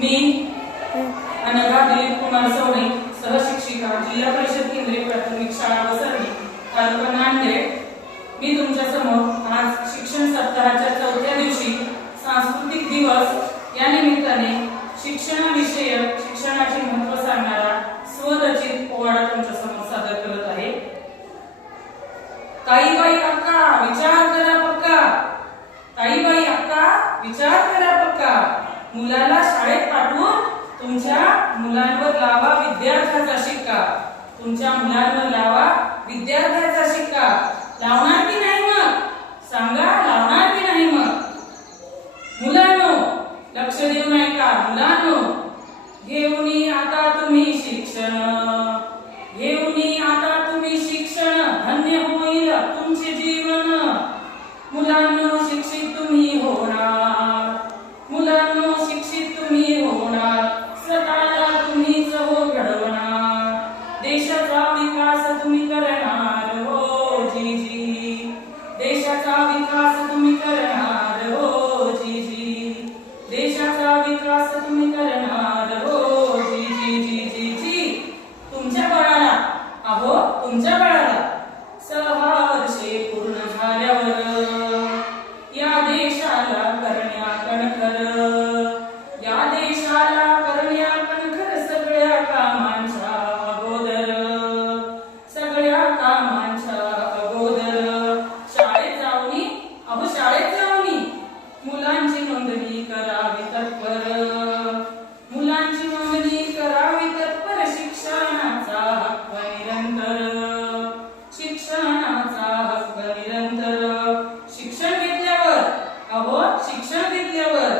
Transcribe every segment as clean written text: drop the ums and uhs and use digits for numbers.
मी अनघा दिलीप कुमार सवणे, सहशिक्षिका, जिल्हा परिषद केंद्रीय प्राथमिक शाळा वसरणी, तालुका नांदेड. मी तुमच्या समोर आज शिक्षण सप्ताहाच्या 4थ्या दिवशी सांस्कृतिक दिवस या निमित्ताने शिक्षणाविषयक शिक्षणाचे महत्त्व सांगणारा स्वरचित पोवाडा तुमच्या समोर सादर करत आहे. ताई बाई अक्का विचार करा पक्का, ताई बाई अक्का विचार करा पक्का, मुलाला शाळेत पाठवून तुमच्या मुलांवर लावा विद्यार्थ्याचा शिक्का, तुमच्या मुलांवर लावा विद्यार्थ्याचा शिक्का. लावणार की नाही मग सांगा, लावणार की नाही मग? मुलांनो लक्ष देऊ नाही का? मुलांनो घेऊनी आता तुम्ही शिक्षण, घेऊनी आता तुम्ही शिक्षण, धन्य होईल तुमचे जीवन. मुलांनो शिक्षित तुम्ही होणार, मुलांनो शिक्षित तुम्ही होणार, स्वतःला तुम्हीच हो घडवणार, देशाचा विकास तुम्ही करणार हो जीजी, देशाचा विकास तुम्ही करणार हो जीजी, देशाचा विकास तुम्ही करणार हो जीजी जी जी जी. तुमच्या बाळाला अहो तुमच्या बाळाला 6 वर्षे पूर्ण झाल्यावर या देशाला करण्या कणखर, या देशाला करण्या कणखर सगळ्या कामांच्या अगोदर, सगळ्या कामांच्या अगोदर शाळेत जाऊनी अहो शाळेत जाऊनी मुलांची नोंदणी करावी तत्पर, मुलांची नोंदणी करावी तत्पर, शिक्षणाचा हक्क निरंतर, शिक्षणाचा हक्क निरंतर. शिक्षण घेतल्यावर अहो शिक्षण घेतल्यावर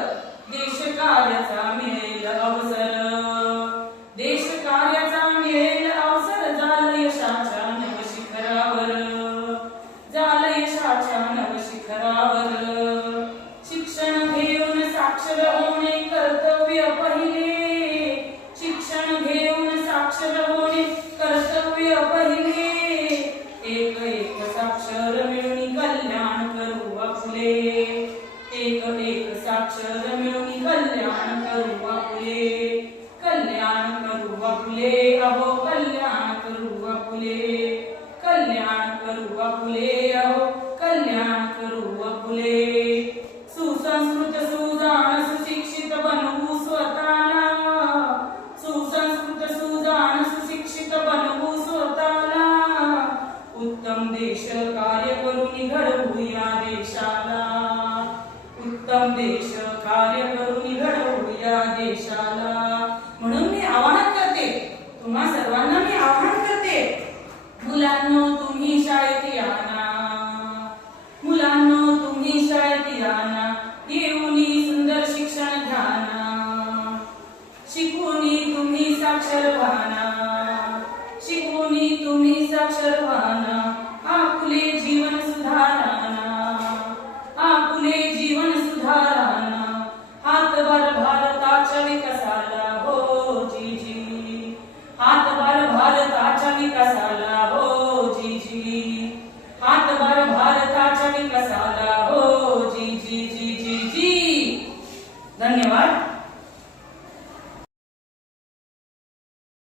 देश कार्याचा मिळेल अवसर, देश कार्याचा मिळेल अवसर, झालं यशाच्या नवशिखरावर, झालं यशाच्या नवशिखरावर. शिक्षण घेऊन साक्षर होणे कर्तव्य पहिले, शिक्षण घेऊन साक्षर होणे कर्तव्य पहिले, एक एक साक्षर मिळून कल्याण करू आपले, एक एक साक्षर मिळून कल्याण करू आपले, कल्याण करू आपले अहो कल्याण करू आपले, कल्याण करू आपले अहो कल्याण करू आपले. सुसंस्कृत सुजाण सुशिक्षित बनवू स्वतःला, सुसंस्कृत सुजाण सुशिक्षित बनवू स्वतःला, उत्तम देश कार्य करून घडवू या देशाला, उत्तम देश कार्य करून घडवू या देशाला.